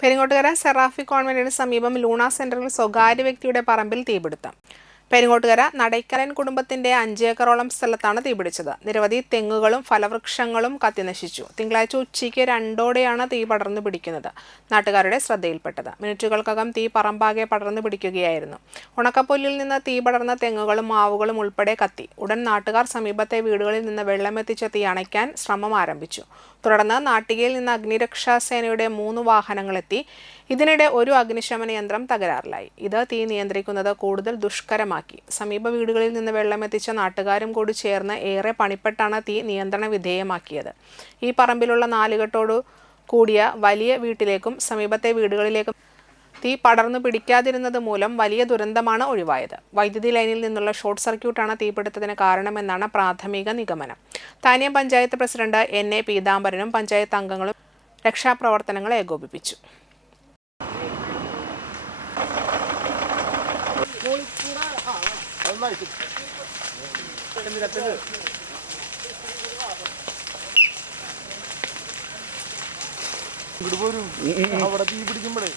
പെരിങ്ങോട്ടുകര സെറാഫി കോൺവെന്റിന് സമീപം ലൂണ സെന്ററിൽ സ്വകാര്യ വ്യക്തിയുടെ പറമ്പിൽ തീപിടുത്തം. പെരിങ്ങോട്ടുകര നടൈക്കരൻ കുടുംബത്തിന്റെ അഞ്ചേക്കറോളം സ്ഥലത്താണ് തീപിടിച്ചത് നിരവധി തെങ്ങുകളും ഫലവൃക്ഷങ്ങളും കത്തിനശിച്ചു. തിങ്കളാഴ്ച ഉച്ചയ്ക്ക് രണ്ടോടെയാണ് തീ പടർന്നു പിടിക്കുന്നത്. നാട്ടുകാരുടെ ശ്രദ്ധയിൽപ്പെട്ടത്. മിനിറ്റുകൾക്കകം തീ പറമ്പാകെ പടർന്നു പിടിക്കുകയായിരുന്നു. ഉണക്കപ്പൊല്ലിൽ നിന്ന് തീ പടർന്ന തെങ്ങുകളും മാവുകളും ഉൾപ്പെടെ കത്തി. ഉടൻ നാട്ടുകാർ സമീപത്തെ വീടുകളിൽ നിന്ന് വെള്ളമെത്തിച്ച് തീ അണയ്ക്കാൻ ശ്രമം ആരംഭിച്ചു. തുടർന്ന് നാട്ടികയിൽ നിന്ന് അഗ്നിരക്ഷാ സേനയുടെ മൂന്ന് വാഹനങ്ങളെത്തി. ഇതിനിടെ ഒരു അഗ്നിശമന യന്ത്രം തകരാറിലായി. ഇത് തീ നിയന്ത്രിക്കുന്നത് കൂടുതൽ ദുഷ്കരമാക്കി സമീപ വീടുകളിൽ നിന്ന് വെള്ളമെത്തിച്ച നാട്ടുകാരും കൂടി ചേർന്ന് ഏറെ പണിപ്പെട്ടാണ് തീ നിയന്ത്രണ വിധേയമാക്കിയത്. ഈ പറമ്പിലുള്ള നാലുകെട്ടോടു കൂടിയ വലിയ വീട്ടിലേക്കും സമീപത്തെ വീടുകളിലേക്കും തീ പടർന്നു പിടിക്കാതിരുന്നത് മൂലം വലിയ ദുരന്തമാണ് ഒഴിവായത്. വൈദ്യുതി ലൈനിൽ നിന്നുള്ള ഷോർട്ട് സർക്യൂട്ടാണ് തീപിടുത്തത്തിന് കാരണമെന്നാണ് പ്രാഥമിക നിഗമനം. Thaniyam panchayat president N. A. പീതാംബരനും panchayat അംഗങ്ങളും രക്ഷാപ്രവർത്തനങ്ങൾ ഏകോപിപ്പിച്ചു. ഇങ്ങോട്ട് പോരും. അവിടെ തീ പിടിക്കുമ്പോഴേ